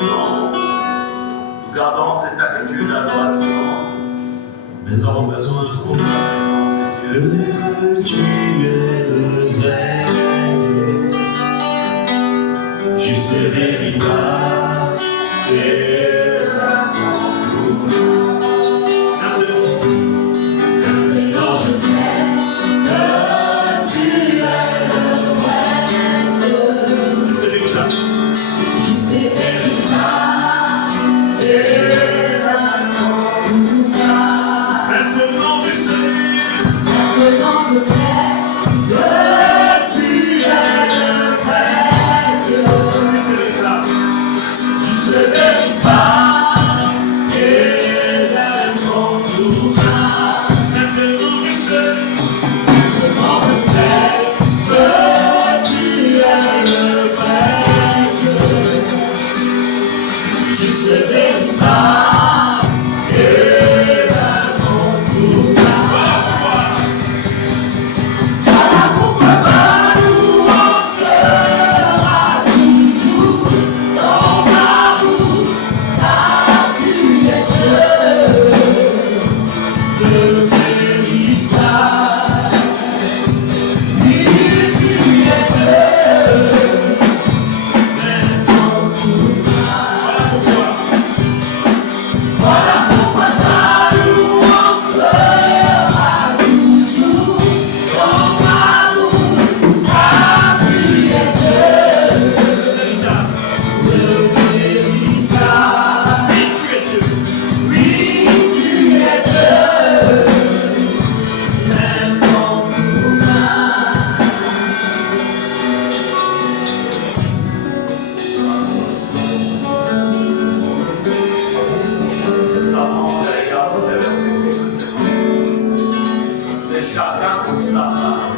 maintenant, nous gardons cette attitude d'adoration. Nous avons besoin de la présence de Dieu. Tu es le vrai Dieu, juste et véritable, et Maintenant je sais que tu es le vrai Dieu, juste et véritable, et Maintenant je sais maintenant je sais que tu es le vrai Dieu, juste et véritable, et maintenant tout va. Maintenant je sais que tu es le vrai Dieu, juste et véritable, et maintenant tout va. Voilà pourquoi ta louange sera toujours dans ma bouche, car tu es Dieu, le véritable. Oui, tu es Dieu, maintenant tout va. Voilà pourquoi ta louange sera toujours dans ma bouche, car tu es Dieu, le véritable. Oui, tu es Dieu, maintenant tout va. Nous avons regardé c'est chacun pour sa femme.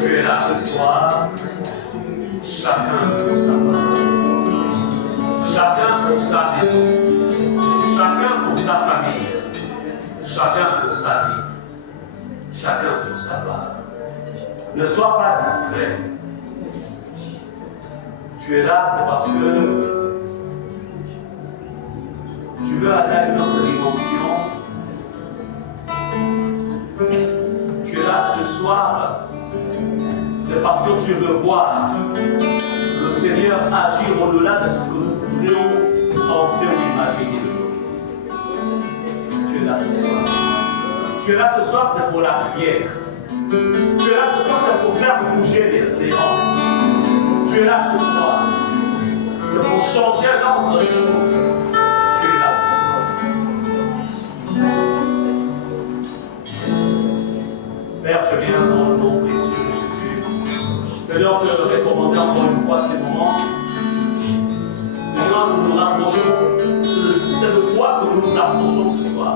Tu es là ce soir, chacun pour sa femme, chacun pour sa maison, chacun pour sa famille, chacun pour sa vie, chacun pour sa base. Ne sois pas distrait. Tu es là, c'est parce que tu veux aller à une autre dimension. Tu es là ce soir, c'est parce que tu veux voir le Seigneur agir au-delà de ce que nous pourrions penser ou imaginer. Tu es là ce soir. Tu es là ce soir, c'est pour la prière. Tu es là ce soir, c'est pour faire bouger les rangs. Tu es là ce soir, c'est pour changer l'ordre des choses. Tu es là ce soir. Père, je viens dans le nom précieux de Jésus. Seigneur, te recommander encore une fois ces moments. Seigneur, nous nous rapprochons. C'est de toi que nous nous approchons ce soir.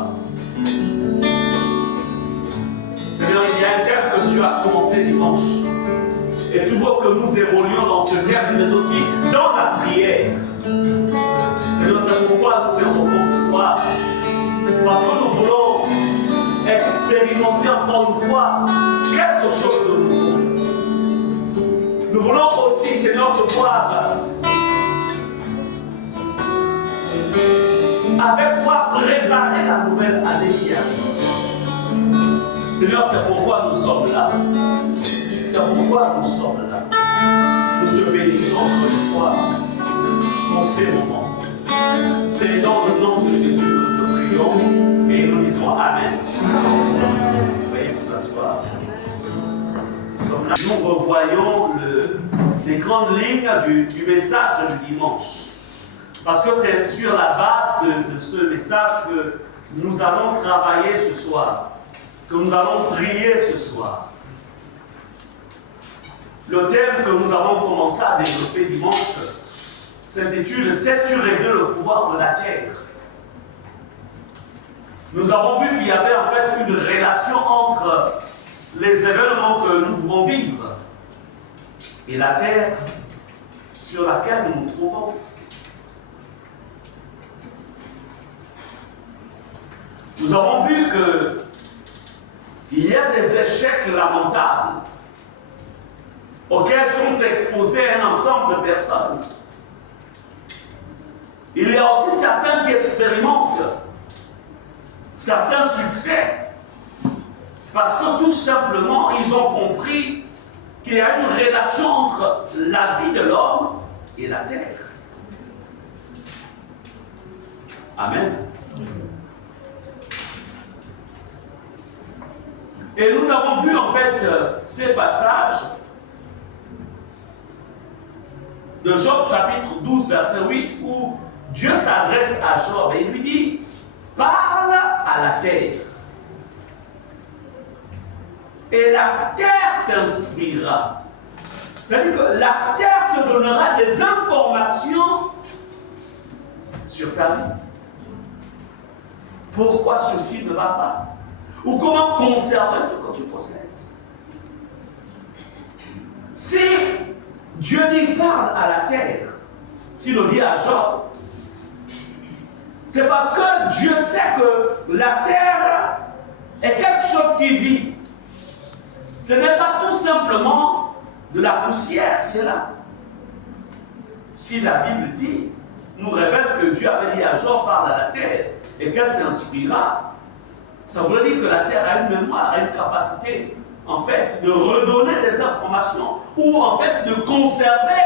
Seigneur, il y a un thème que tu as commencé dimanche. Et tu vois que nous évoluons dans ce thème, mais aussi dans la prière. Seigneur, c'est pourquoi nous t'invoquons ce soir. Parce que nous voulons expérimenter encore une fois quelque chose de nouveau. Nous voulons aussi, Seigneur, te voir avec toi préparer la nouvelle année qui arrive. Seigneur, c'est pourquoi nous sommes là. C'est pourquoi nous sommes là. Nous te bénissons encore une fois en ces moments. C'est dans le nom de Jésus que nous te prions et nous disons Amen. Veuillez vous asseoir. Nous sommes là. Nous revoyons les grandes lignes du message du dimanche. Parce que c'est sur la base de ce message que nous allons travailler ce soir, que nous allons prier ce soir. Le thème que nous avons commencé à développer dimanche s'intitule « Sais-tu régler le pouvoir de la terre ?» Nous avons vu qu'il y avait en fait une relation entre les événements que nous pouvons vivre et la terre sur laquelle nous nous trouvons. Nous avons vu qu'il y a des échecs lamentables auxquels sont exposés un ensemble de personnes. il y a aussi certains qui expérimentent certains succès parce que tout simplement, ils ont compris qu'il y a une relation entre la vie de l'homme et la terre. Amen. Et nous avons vu en fait ces passages de Job chapitre 12 verset 8 où Dieu s'adresse à Job et il lui dit « Parle à la terre et la terre t'instruira. » C'est-à-dire que la terre te donnera des informations sur ta vie. Pourquoi ceci ne va pas? Ou comment conserver ce que tu possèdes. Si Dieu dit parle à la terre, s'il le dit à Job, c'est parce que Dieu sait que la terre est quelque chose qui vit. Ce n'est pas tout simplement de la poussière qui est là. Si la Bible dit, nous révèle que Dieu avait dit à Job parle à la terre et qu'elle t'instruira, ça veut dire que la terre a une mémoire, a une capacité, en fait, de redonner des informations ou, en fait, de conserver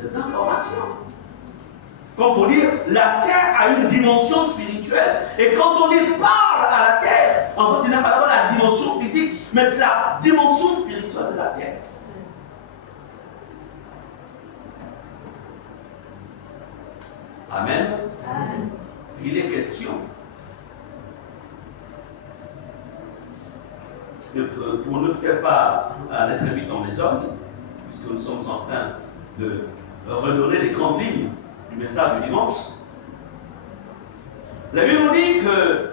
des informations. Comme pour dire, la terre a une dimension spirituelle. Et quand on dit parle à la terre, en fait, ce n'est pas d'abord la dimension physique, mais c'est la dimension spirituelle de la terre. Amen. Amen. Il est question pour ne peut-être pas aller très vite en besogne, puisque nous sommes en train de redonner les grandes lignes du message du dimanche. La Bible dit que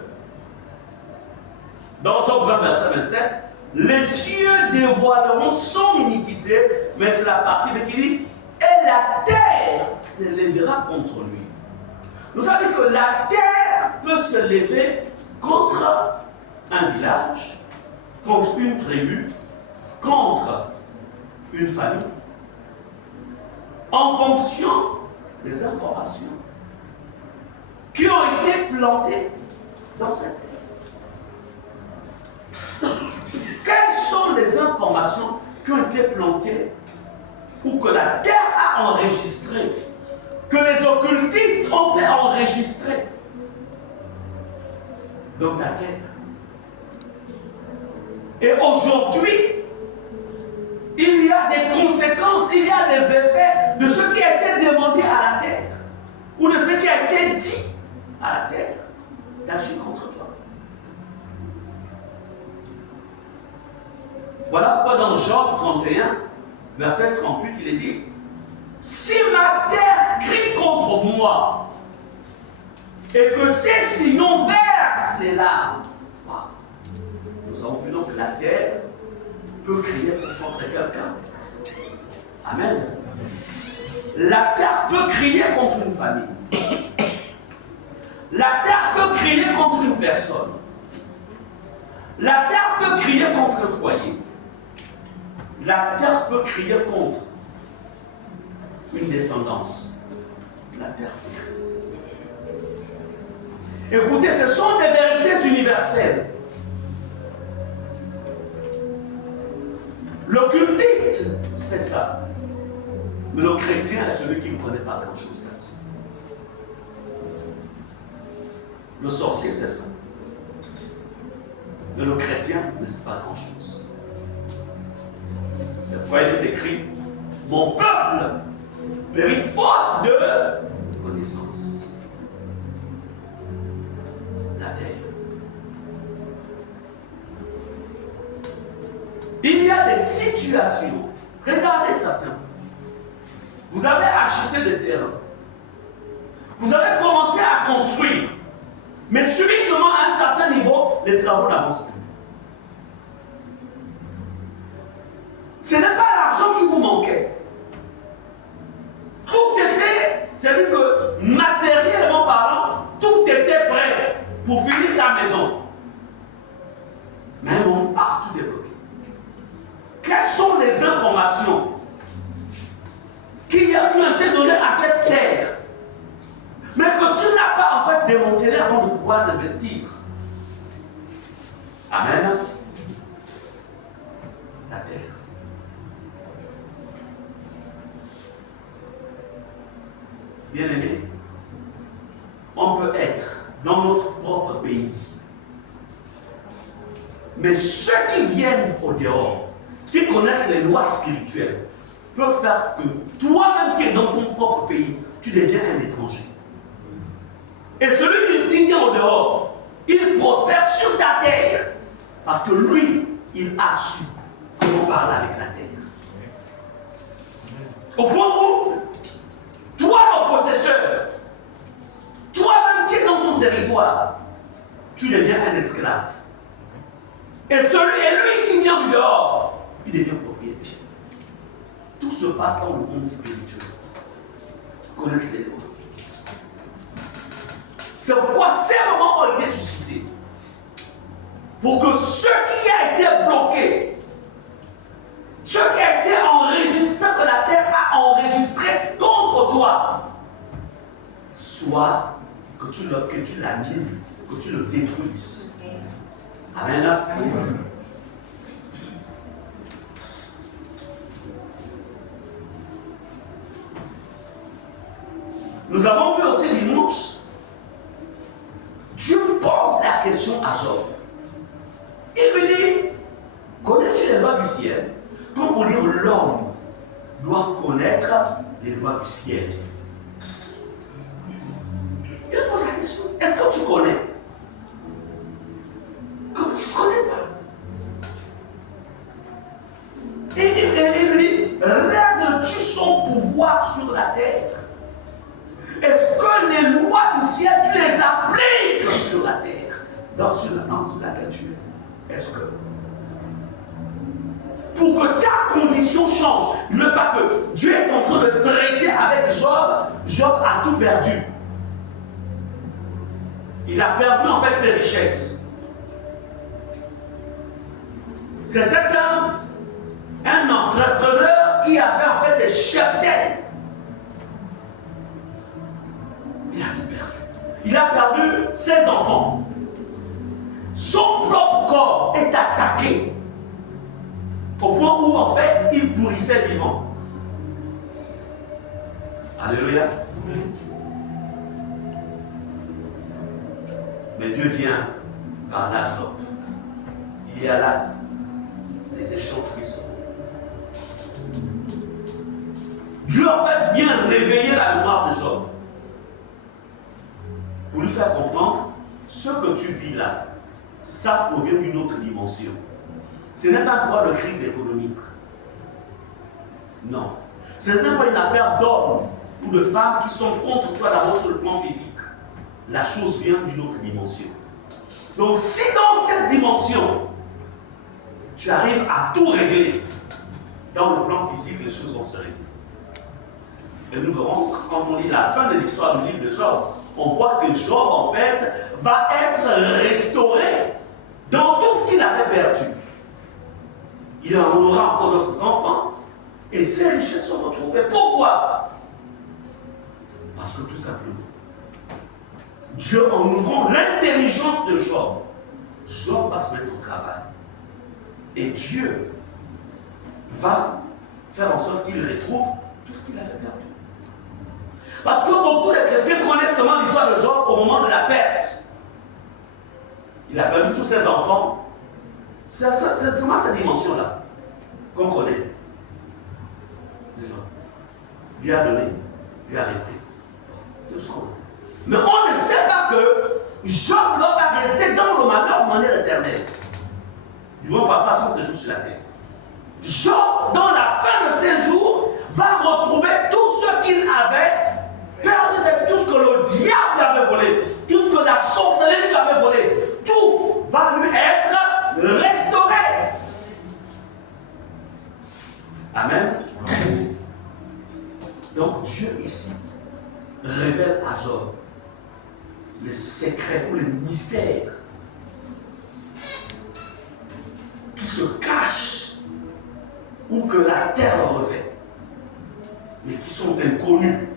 dans Job 20, verset 27, les cieux dévoileront son iniquité, mais c'est la partie qui dit et la terre s'élèvera contre lui. Nous avons dit que la terre peut se lever contre un village, contre une tribu, contre une famille, en fonction des informations qui ont été plantées dans cette terre. Quelles sont les informations qui ont été plantées ou que la terre a enregistrées, que les occultistes ont fait enregistrer dans ta terre? Et aujourd'hui, il y a des conséquences, il y a des effets de ce qui a été demandé à la terre, ou de ce qui a été dit à la terre, d'agir contre toi. Voilà pourquoi dans Job 31, verset 38, il est dit, si ma terre crie contre moi, et que ces sillons versent les larmes, nous avons vu donc que la terre peut crier contre quelqu'un. Amen. La terre peut crier contre une famille. La terre peut crier contre une personne. La terre peut crier contre un foyer. La terre peut crier contre une descendance. La terre peut crier. Écoutez, ce sont des vérités universelles. L'occultiste, c'est ça. Mais le chrétien est celui qui ne connaît pas grand-chose là-dessus. Le sorcier, c'est ça. Mais le chrétien ne sait pas grand-chose. C'est pourquoi il est écrit « Mon peuple périt faute de connaissance. » La terre. Il y a des situations. Regardez certains. Vous avez acheté des terrains. Vous avez commencé à construire. Mais subitement, à un certain niveau, les travaux n'avancent plus. Ce n'est pas l'argent qui vous manquait. Tout était, c'est-à-dire que matériellement parlant, tout était prêt pour finir ta maison. Mais à un moment, tout est bloqué. Quelles sont les informations qui ont été données à cette terre? Mais démanteler avant de pouvoir investir. Amen. La terre. Bien-aimé, on peut être dans notre propre pays. Mais ceux qui viennent au dehors, qui connaissent les lois spirituelles, peuvent faire que toi-même qui es dans ton propre pays, tu deviens un étranger. Et celui qui vient au dehors, il prospère sur ta terre. Parce que lui, il a su comment parler avec la terre. Au point où, toi le possesseur, toi-même qui es dans ton territoire, tu deviens un esclave. Et lui qui vient du dehors, il devient propriétaire. Tout se passe dans le monde spirituel. Connaissez les lois. C'est pourquoi ces moments ont été suscités. Pour que ce qui a été bloqué, ce qui a été enregistré, que la terre a enregistré contre toi, soit que tu l'annules, que tu le détruises. Amen. Amen. Nous avons vu aussi dimanche, Dieu pose la question à Job. Il lui dit, connais-tu les lois du ciel? Comme pour dire, l'homme doit connaître les lois du ciel. Il pose la question, est-ce que tu connais? Comme tu ne connais pas. Et il lui dit, règles-tu son pouvoir sur la terre? Est-ce que les lois du ciel, tu les appliques sur la terre? Sur laquelle tu es. Est-ce que? Pour que ta condition change, ne veux pas que Dieu est en train de traiter avec Job. Job a tout perdu. Il a perdu en fait ses richesses. C'était un entrepreneur qui avait en fait des cheptels. Il a tout perdu. Il a perdu ses enfants. Son propre corps est attaqué. Au point où en fait il pourrissait vivant. Alléluia. Mais Dieu vient par là, Job. Il y a là des échanges qui se font. Dieu en fait vient réveiller la mémoire de Job. Pour lui faire comprendre, ce que tu vis là, ça provient d'une autre dimension. Ce n'est pas un problème de crise économique. Non. Ce n'est pas une affaire d'hommes ou de femmes qui sont contre toi d'abord sur le plan physique. La chose vient d'une autre dimension. Donc si dans cette dimension, tu arrives à tout régler, dans le plan physique, les choses vont se régler. Et nous verrons, quand on lit la fin de l'histoire du livre de Job, on voit que Job, en fait, va être restauré dans tout ce qu'il avait perdu. Il en aura encore d'autres enfants, et ses richesses sont retrouvées. Pourquoi? Parce que tout simplement, Dieu, en ouvrant l'intelligence de Job, Job va se mettre au travail. Et Dieu va faire en sorte qu'il retrouve tout ce qu'il avait perdu. Parce que beaucoup de chrétiens connaissent seulement l'histoire de Job au moment de la perte. Il a perdu tous ses enfants. C'est seulement cette dimension-là qu'on connaît. Dieu a donné, Dieu a repris. C'est tout ce qu'on connaît. Mais on ne sait pas que Job va rester dans le malheur de manière éternelle. Du moins par son séjour sur la terre. Job, dans la fin de ses jours, va retrouver tout ce qu'il avait perdu, c'est tout ce que le diable avait volé, tout ce que la sorcellerie lui avait volé. Tout va lui être restauré. Amen. Donc Dieu ici révèle à Job les secrets ou les mystères qui se cachent ou que la terre revêt, mais qui sont inconnus.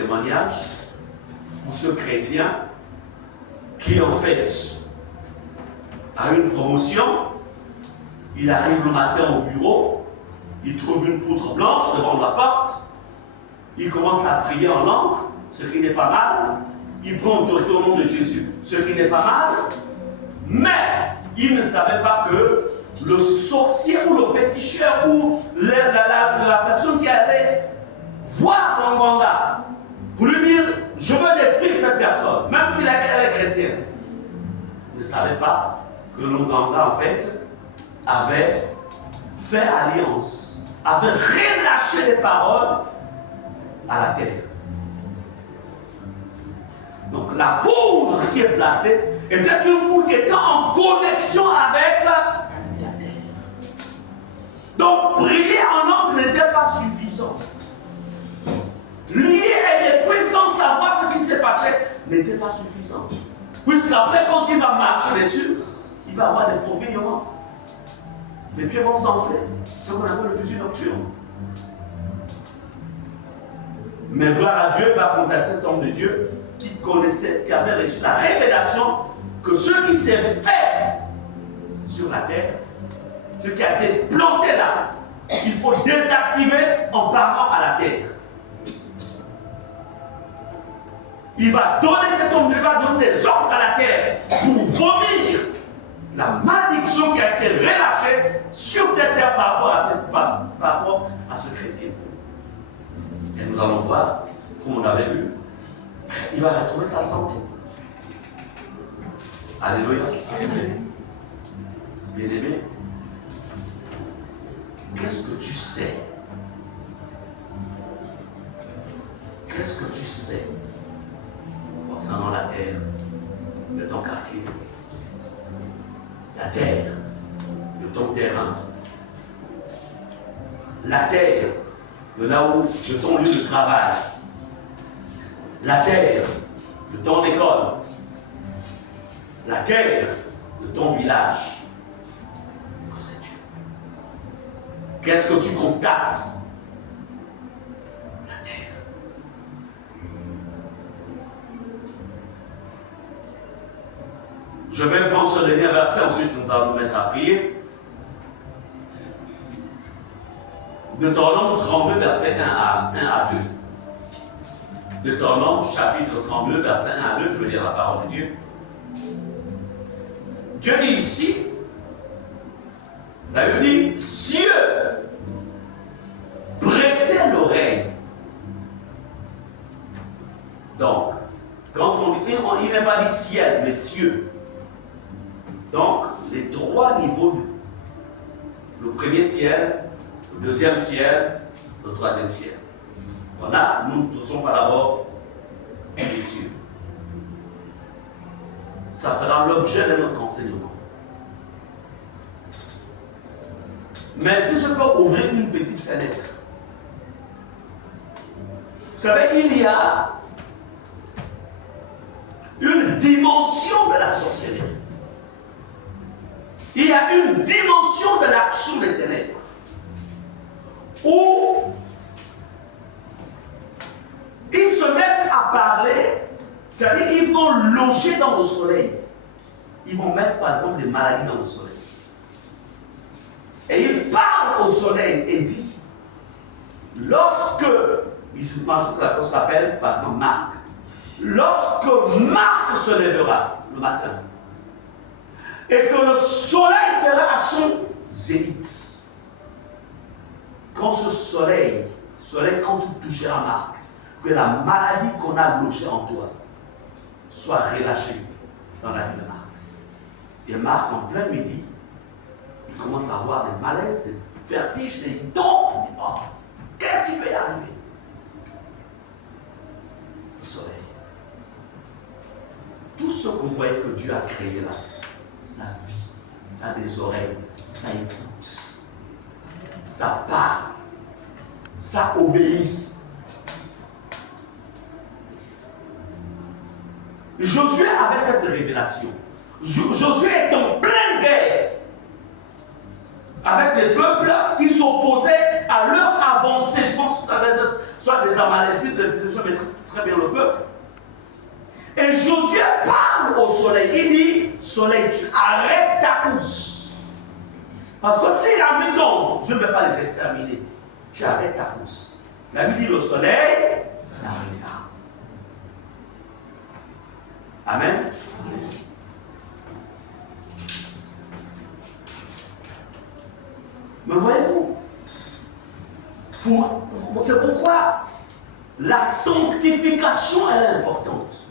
témoignage pour ce chrétien qui en fait a une promotion. Il arrive le matin au bureau, il trouve une poutre blanche devant la porte, il commence à prier en langue, ce qui n'est pas mal. Il prend autorité au nom de Jésus, ce qui n'est pas mal. Mais il ne savait pas que le sorcier ou le féticheur ou la personne qui allait voir Longanda pour lui dire je veux détruire cette personne, même si elle est chrétienne, ne savait pas que Longanda en fait avait fait alliance, avait relâché les paroles à la terre. Donc la poudre qui est placée était une poudre qui était en connexion avec la terre. Donc prier en langue n'était pas suffisant. Lier et détruire sans savoir ce qui s'est passé n'était pas suffisant. Puisqu'après, quand il va marcher dessus, il va avoir des fourmillements. Les pieds vont s'enfler. C'est ce qu'on appelle le fusil nocturne. Mais gloire à Dieu, va contacter cet homme de Dieu qui connaissait, qui avait reçu la révélation que ce qui s'est fait sur la terre, ce qui a été planté là, il faut désactiver en parlant à la terre. Il va donner cet homme de Dieu, va donner des ordres à la terre pour vomir la malédiction qui a été relâchée sur cette terre par rapport à ce chrétien. Et nous allons voir, comme on l'avait vu, il va retrouver sa santé. Alléluia. Bien-aimé, qu'est-ce que tu sais? Qu'est-ce que tu sais concernant la terre de ton quartier? La terre de ton terrain? La terre de là où, de ton lieu de travail? La terre de ton école? La terre de ton village? Que sais-tu? Qu'est-ce que tu constates? La terre. Je vais prendre ce dernier verset, ensuite nous allons nous mettre à prier. Deutéronome 32, verset 1 à 2. Deutéronome chapitre 32, verset 1 à 2, je veux lire la parole de Dieu. Dieu dit ici, la Bible dit, cieux, prêtez l'oreille. Donc, quand on dit, il n'est pas dit ciel, mais cieux. Donc, les trois niveaux, le premier ciel, le deuxième ciel, le troisième ciel. Voilà, nous touchons par d'abord les cieux. Ça fera l'objet de notre enseignement. Mais si je peux ouvrir une petite fenêtre. Vous savez, il y a une dimension de la sorcellerie. Il y a une dimension de l'action des ténèbres où ils se mettent à parler, c'est-à-dire ils vont loger dans le soleil. Ils vont mettre par exemple des maladies dans le soleil. Et ils parlent au soleil et disent, lorsque, je pense que la chose s'appelle par exemple Marc, lorsque Marc se lèvera le matin, et que le soleil sera à son zénith. Quand ce soleil, quand tu toucheras Marc, que la maladie qu'on a logée en toi soit relâchée dans la vie de Marc. Et Marc, en plein midi, il commence à avoir des malaises, des vertiges, des dons. Il dit, oh, qu'est-ce qui peut y arriver? Le soleil. Tout ce que vous voyez que Dieu a créé là, ça vit, ça a des oreilles, ça écoute, ça parle, ça obéit. Josué avait cette révélation. Josué est en pleine guerre avec les peuples qui s'opposaient à leur avancée. Je pense que ça va être soit des Amalécites, des gens maîtrisent. très bien le peuple. Et Josué parle au soleil. Il dit, soleil, tu arrêtes ta course. Parce que si la nuit tombe, je ne vais pas les exterminer. Tu arrêtes ta course. La Bible dit, le soleil s'arrêta. Amen. Mais voyez-vous, c'est pourquoi la sanctification elle est importante.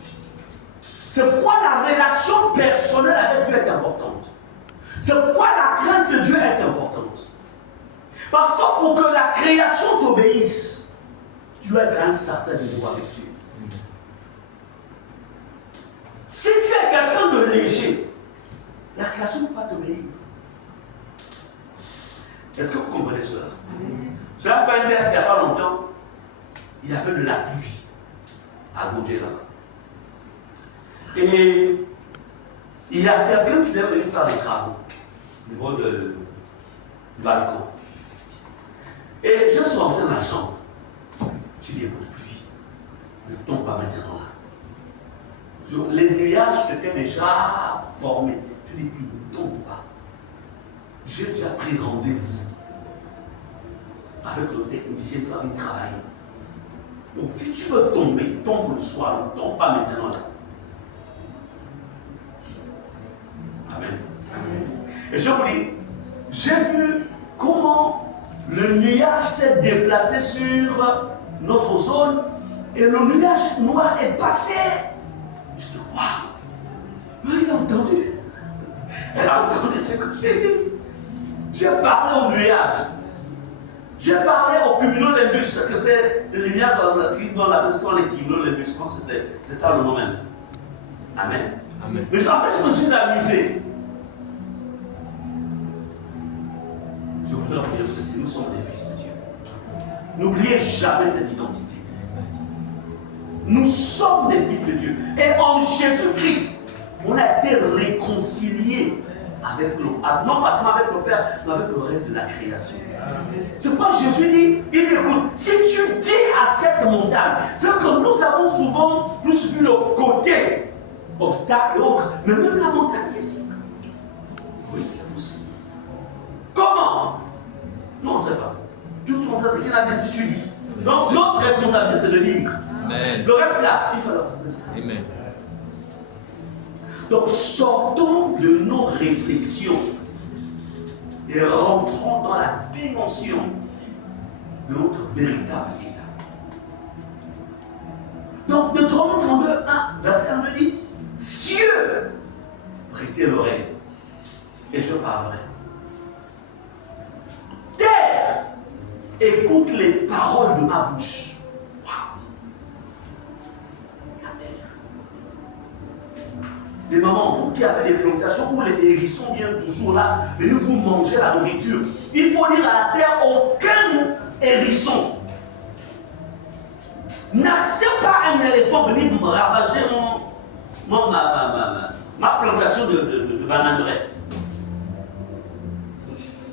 C'est pourquoi la relation personnelle avec Dieu est importante. C'est pourquoi la crainte de Dieu est importante. Parce que pour que la création t'obéisse, tu dois être à un certain niveau avec Dieu. Si tu es quelqu'un de léger, la création ne peut pas t'obéir. Est-ce que vous comprenez cela? Cela fait un test il n'y a pas longtemps. Il y avait de la pluie à Gaudjela. Et il y a quelqu'un qui devait venir faire les travaux au niveau du balcon. Et je suis rentré dans la chambre. Je dis, écoute, pluie, ne tombe pas maintenant là. Les nuages s'étaient déjà formés. Je dis, pluie, ne tombe pas. J'ai déjà pris rendez-vous avec le technicien qui va venir travailler. Donc si tu veux tomber, tombe le soir, ne tombe pas maintenant là. Amen. Amen. Et je vous dis, j'ai vu comment le nuage s'est déplacé sur notre zone et le nuage noir est passé. Je dis, waouh! Il a entendu. Elle a entendu ce que j'ai dit. J'ai parlé au nuage. J'ai parlé au cumulonimbus, que c'est les nuages dans la version les cumulonimbus. Je pense que c'est ça le nom même. Amen. Amen. Mais en fait, je me suis amusé. Je voudrais vous dire ceci, nous sommes des fils de Dieu. N'oubliez jamais cette identité. Nous sommes des fils de Dieu. Et en Jésus-Christ, on a été réconciliés avec le, non pas seulement avec le Père, mais avec le reste de la création. C'est pourquoi Jésus dit, il dit, écoute, si tu dis à cette montagne, c'est que nous avons souvent plus vu le côté obstacle et autres, mais même la montagne physique. Oui, c'est possible. Comment? Nous, on ne sait pas. Tout ce qu'on sait, c'est qu'il y a des si tu dis. Donc, notre responsabilité, c'est de dire. Amen. Le reste là, il faut le reste. Amen. Donc, sortons de nos réflexions et rentrons dans la dimension de notre véritable état. Donc, Deutéronome 32, 1, verset 1 me dit, cieux, prêtez l'oreille, et je parlerai. Terre, écoute les paroles de ma bouche. Waouh! La terre. Les mamans, vous qui avez des plantations où les hérissons viennent toujours là, venez vous manger la nourriture. Il faut dire à la terre aucun hérisson. N'accepte pas un éléphant venir me ravager ma plantation de bananerette.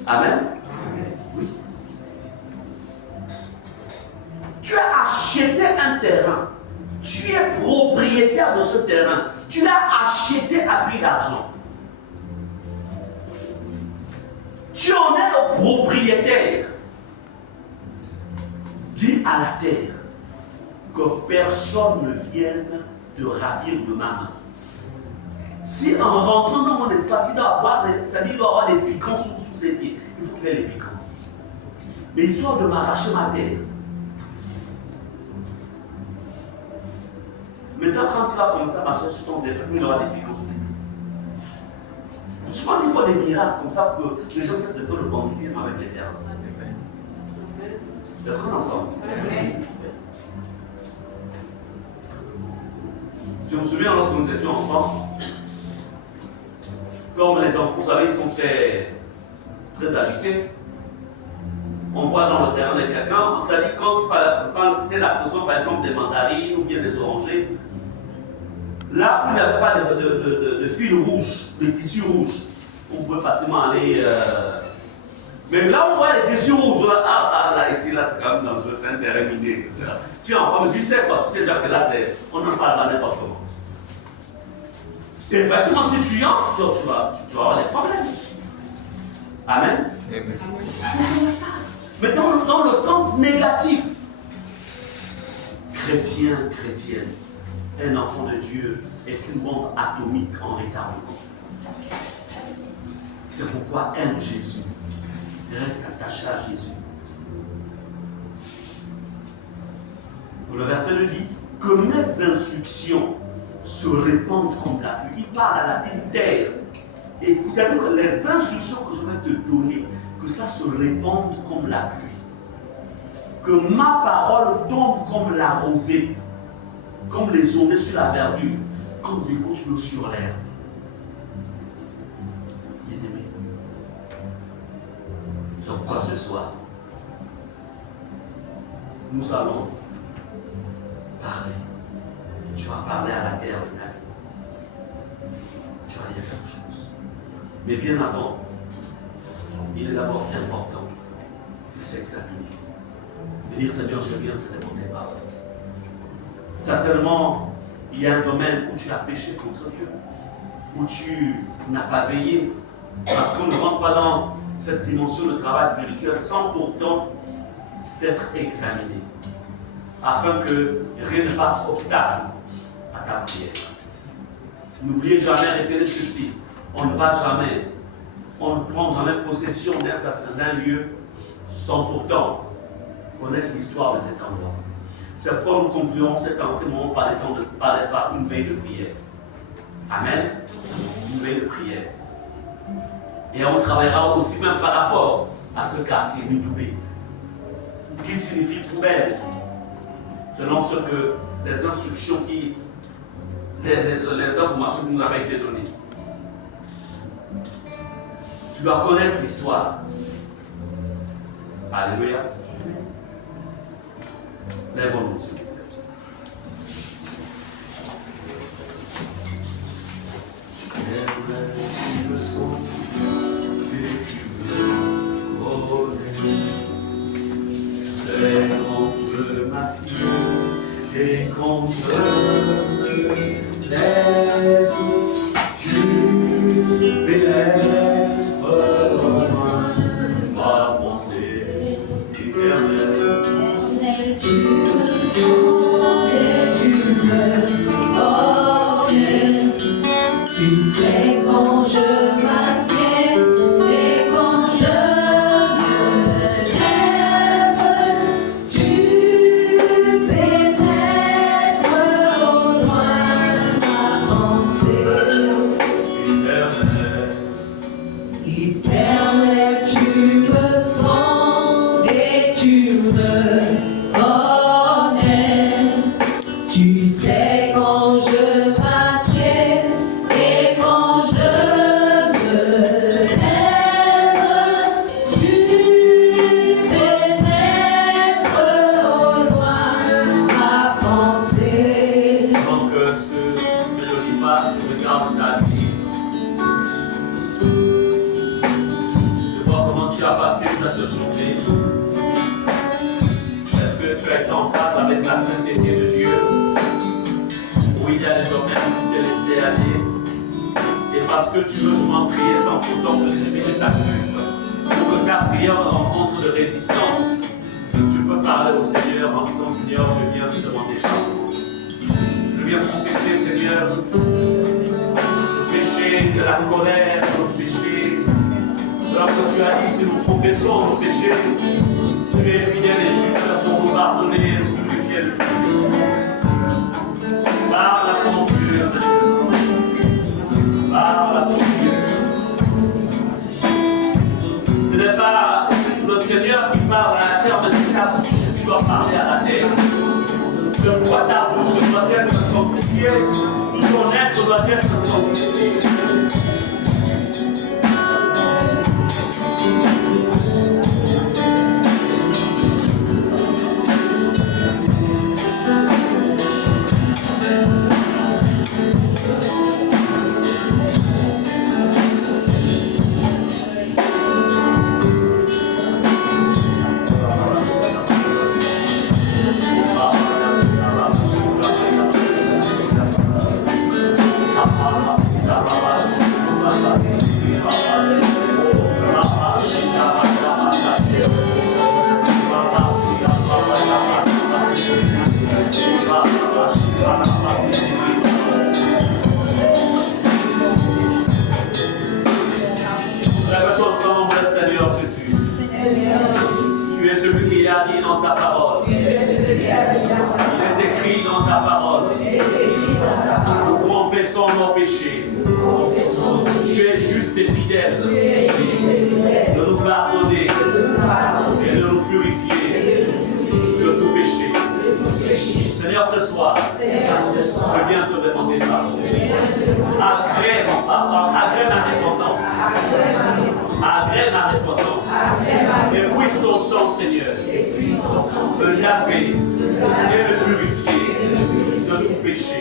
Amen. Oui. Tu as acheté un terrain. Tu es propriétaire de ce terrain. Tu l'as acheté à prix d'argent. Tu en es le propriétaire. Dis à la terre que personne ne vienne te ravir de ma main. Si en rentrant dans mon espace, il doit avoir des piquants sous ses pieds, il faut qu'il y ait les piquants. Mais histoire de m'arracher ma terre. Maintenant, quand tu vas commencer à marcher sur ton téléphone, il y aura des piquants sous les pieds. Je pense qu'il faut des miracles comme ça pour que les gens cessent de faire le banditisme avec les terres. Est-ce qu'on est ensemble? Je me souviens lorsque nous étions enfants, comme les enfants, vous savez, ils sont très agités. On voit dans le terrain de quelqu'un, ça dit quand c'était la saison par exemple des mandarines ou bien des orangers, là où il n'y avait pas de fil rouge, de tissu rouge, on pouvait facilement aller Mais là, on voit les questions rouges. Là, ici, là, c'est comme dans c'est un terrain miné, etc. Tu es enfant, mais tu sais quoi, tu sais déjà que là, on n'en parle pas n'importe comment. Et effectivement, si tu y entres, tu vas avoir des problèmes. Amen. C'est ça. Mais dans le sens négatif, chrétien, chrétienne, un enfant de Dieu est une bombe atomique en retardement. C'est pourquoi aime Jésus. Reste attaché à Jésus. Le verset le dit que mes instructions se répandent comme la pluie. Il parle à la terre. Écoutez-nous que les instructions que je vais te donner, que ça se répande comme la pluie. Que ma parole tombe comme la rosée, comme les ondées sur la verdure, comme des gouttes d'eau sur l'air. Bien-aimé, c'est pourquoi ce soir, nous allons parler. Tu vas parler à la terre de ta vie. Tu vas dire quelque chose. Mais bien avant, il est d'abord important de s'examiner. De dire, Seigneur, je viens te demander pardon. Certainement, il y a un domaine où tu as péché contre Dieu, où tu n'as pas veillé, parce qu'on ne rentre pas dans cette dimension de travail spirituel sans pourtant s'être examiné, afin que rien ne fasse obstacle à ta prière. N'oubliez jamais, répétez ceci, on ne prend jamais possession d'un lieu sans pourtant connaître l'histoire de cet endroit. C'est pourquoi nous concluons cet enseignement par une veille de prière. Amen. Une veille de prière. Et on travaillera aussi même par rapport à ce quartier, Mindoubé, qui signifie poubelle, selon ce que les instructions les informations qui nous avaient été données. Tu dois connaître l'histoire. Alléluia. Lèvons-nous, s'il vous plaît. Lève le son que tu veux connaître. C'est quand je m'assieds et quand je me lève, tu m'élèves loin. Ma pensée éternelle. Tu me sens et tu me connais. Tu sais quand je m'assieds et quand je me lève, tu pénètres au loin ma pensée. Éternel, tu me sens et tu me connais. Tu sais quand je m'assieds et quand je me lève, tu pénètres au loin ma pensée. Donc, ce mélodie passe, tu regardes ta vie. De voir comment tu as passé cette journée. Est-ce que tu as été en phase avec la sainteté de Dieu? Ou il y a des domaines où tu t'es laissé aller? Et parce que tu veux vraiment prier sans pourtant que l'ennemi ne t'accuse, ou que ta prière ne rencontre de résistance, tu peux parler au Seigneur en disant, Seigneur, je viens te demander pardon. Je viens confesser, Seigneur, le péché de la colère, le péché. Alors que tu as dit, si nous confessons nos péchés, tu es fidèle et juste pour nous pardonner et nous purifier de tout. Par la confiance maintenant. Par la confiance. Ce n'est pas le Seigneur qui parle à la terre, mais c'est ta bouche qui doit parler à la terre. C'est pourquoi ta bouche doit être sanctifiée, ton être doit être sanctifié. ta parole. Il est écrit dans ta parole. Nous confessons nos péchés. Tu es juste et fidèle de nous pardonner et de nous purifier de tout péché. Seigneur, ce soir, je viens te demander pardon. Agrée ma repentance. Agrée ma repentance. Et puisse ton sang, Seigneur, me laver et me purifier de tout péché,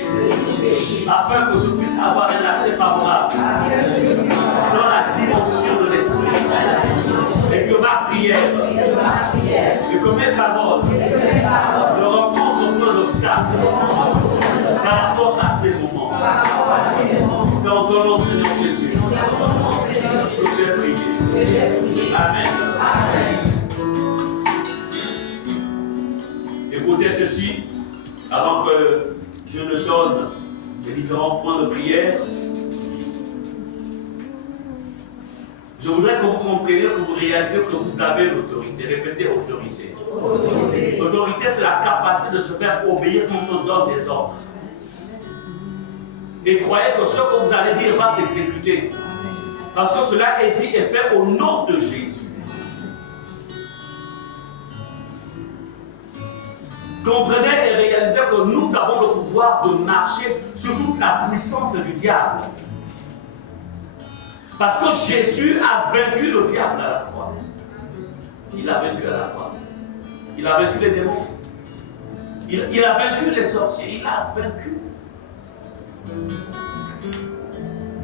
afin que je puisse avoir un accès favorable dans la dimension de l'esprit, et que ma prière et que mes paroles ne rencontrent aucun obstacle par rapport à ces moments. C'est en ton nom, Seigneur Jésus, que j'ai prié. Amen. Écoutez ceci, avant que je ne donne les différents points de prière. Je voudrais que vous compreniez, que vous réalisiez que vous avez l'autorité. Répétez autorité. L'autorité, c'est la capacité de se faire obéir quand on donne des ordres. Et croyez que ce que vous allez dire va s'exécuter. Parce que cela est dit et fait au nom de Jésus. Comprenez et réalisez que nous avons le pouvoir de marcher sur toute la puissance du diable. Parce que Jésus a vaincu le diable à la croix. Il a vaincu à la croix. Il a vaincu les démons. Il a vaincu les sorciers. Il a vaincu.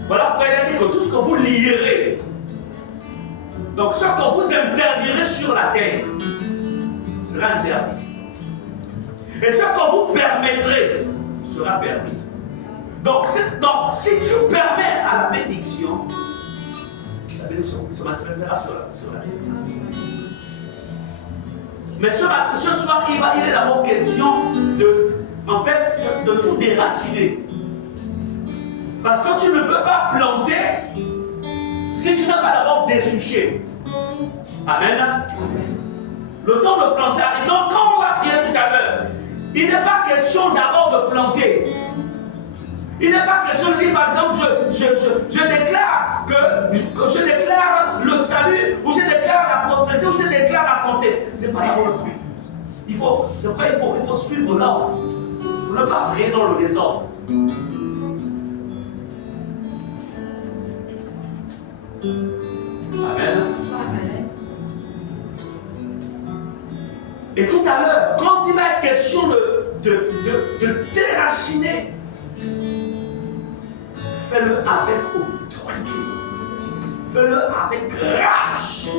Voilà pourquoi il a dit que tout ce que vous lierez, donc ce que vous interdirez sur la terre, sera interdit. Et ce que vous permettrez sera permis. Donc si tu permets à la bénédiction se manifestera sur la terre. Mais ce soir, il est d'abord question de tout déraciner. Parce que tu ne peux pas planter si tu n'as pas d'abord dessouché. Amen. Le temps de planter arrive. Donc quand on va bien tout à l'heure, il n'est pas question d'abord de planter. Il n'est pas question de dire, par exemple, je déclare que je déclare le salut, ou je déclare la prospérité, ou je déclare la santé. Ce n'est pas d'abord le but. Il faut suivre l'ordre. Pour ne pas briller dans le désordre. Amen. Et tout à l'heure, quand il va être question de déraciner, fais-le avec autorité. Fais-le avec rage.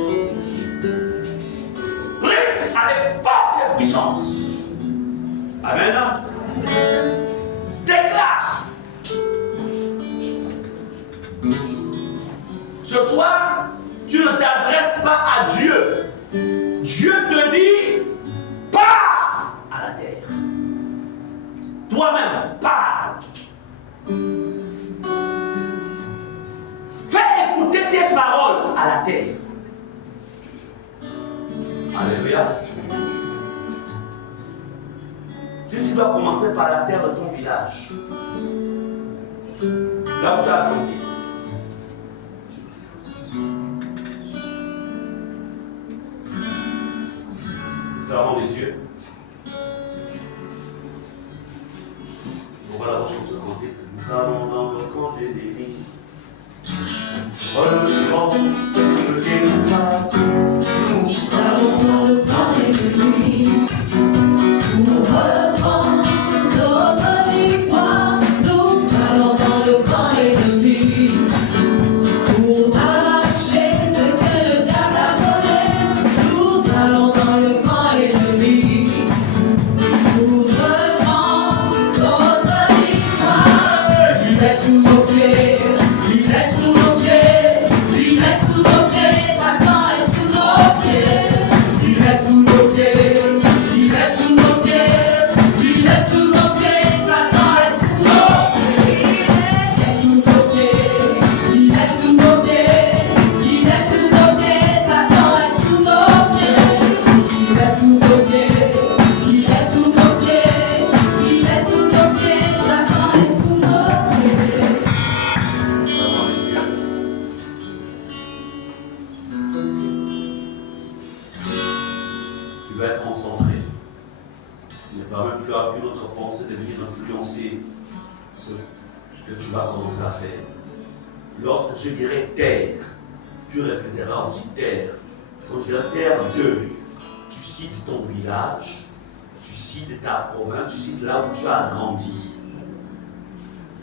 Prie avec force et puissance. Amen. Déclare. Ce soir, tu ne t'adresses pas à Dieu. Dieu te dit, pars à la terre. Toi-même, parle. Fais écouter tes paroles à la terre. Alléluia. Si tu dois commencer par la terre de ton village, là où tu as grandi, fermons les yeux. On va la bouche pour se compter. Nous allons dans le camp des bénis. Relevons le débat. Nous allons dans le camp des bénis. Nous relevons notre victoire. Nous allons dans le camp ennemi. Pour arracher ce que le diable a volé. Nous allons dans le camp ennemi. Nous relevons notre victoire. Il est sous nos pieds. Il est sous nos pieds. Il est sous nos pieds. Satan est sous nos pieds. Il est sous nos pieds. Il est sous nos pieds. Il est sous nos pieds. Satan est sous nos pieds. Il est sous nos pieds. Il est sous nos pieds. Il est sous nos pieds. Satan est sous nos pieds. Il est sous nos pieds. concentré. Il n'est pas même plus qu'une autre pensée de venir influencer ce que tu vas commencer à faire. Lorsque je dirai terre, tu répéteras aussi terre. Quand je dirai terre 2, tu cites ton village, tu cites ta province, tu cites là où tu as grandi.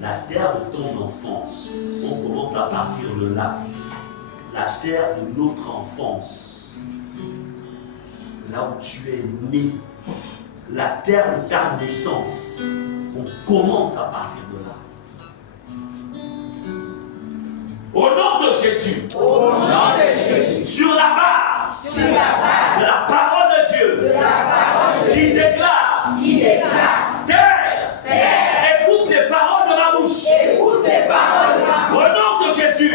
La terre de ton enfance, on commence à partir de là. La terre de notre enfance, là où tu es né. La terre de ta naissance, on commence à partir de là. Au nom de Jésus, sur la base de la parole de Dieu, qui déclare, terre, écoute les paroles de ma bouche. Au nom de Jésus,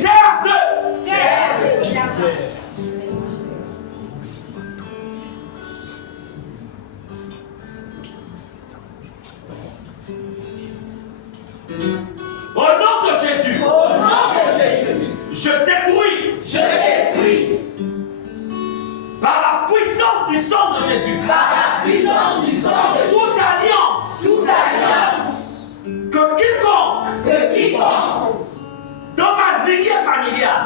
terre de Au nom de Jésus, je détruis par la puissance du sang de Jésus toute alliance que quiconque dans ma lignée familiale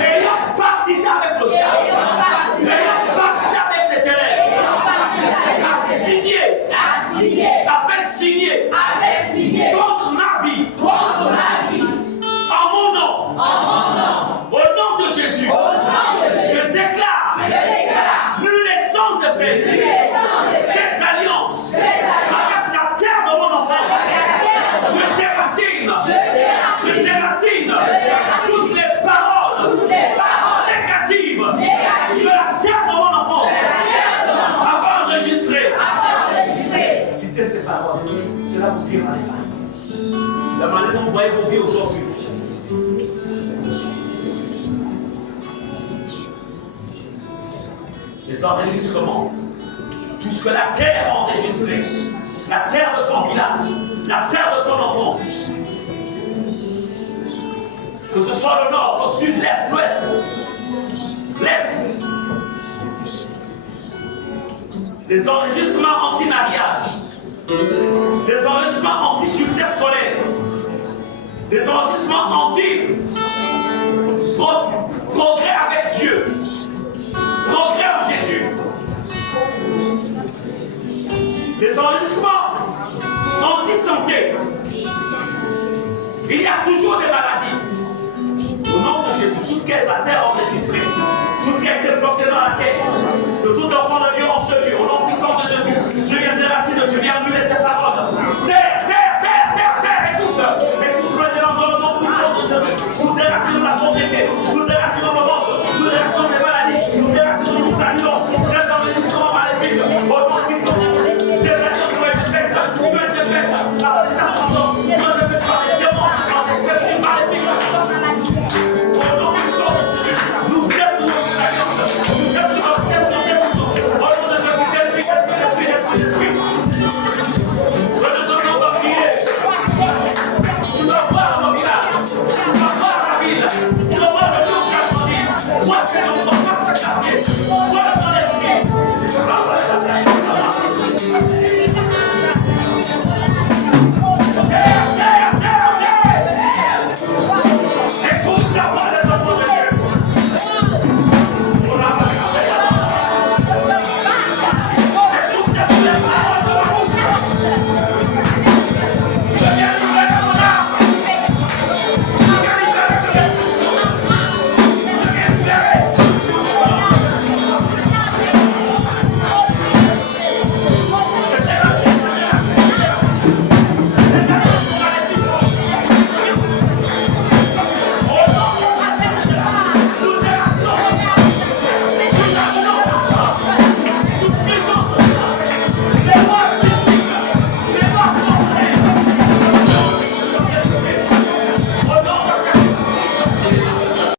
ayant partisé avec le diable, ayant partisé avec les ténèbres, avait signé contre ma vie, en mon nom, au nom de Jésus, je déclare, nul essence est fait cette alliance avec la terre de mon enfance. Je déracine toutes les paroles négatives de la terre de mon enfance. Avant enregistré. Citez ces paroles ici. Cela vous dira les âmes. La manière dont vous voyez vos vies aujourd'hui. Les enregistrements. Tout ce que la terre a enregistré. La terre de ton village. La terre de ton enfance. Que ce soit le nord, le sud, l'est, l'ouest, l'est. Les enregistrements anti-mariage. Les enregistrements anti-succès scolaire. Les enregistrements anti-progrès avec Dieu. Progrès en Jésus. Les enregistrements anti-santé. Il y a toujours des maladies. Au nom de Jésus, tout ce qu'est la terre enregistrée, tout ce qui a été planté dans la terre,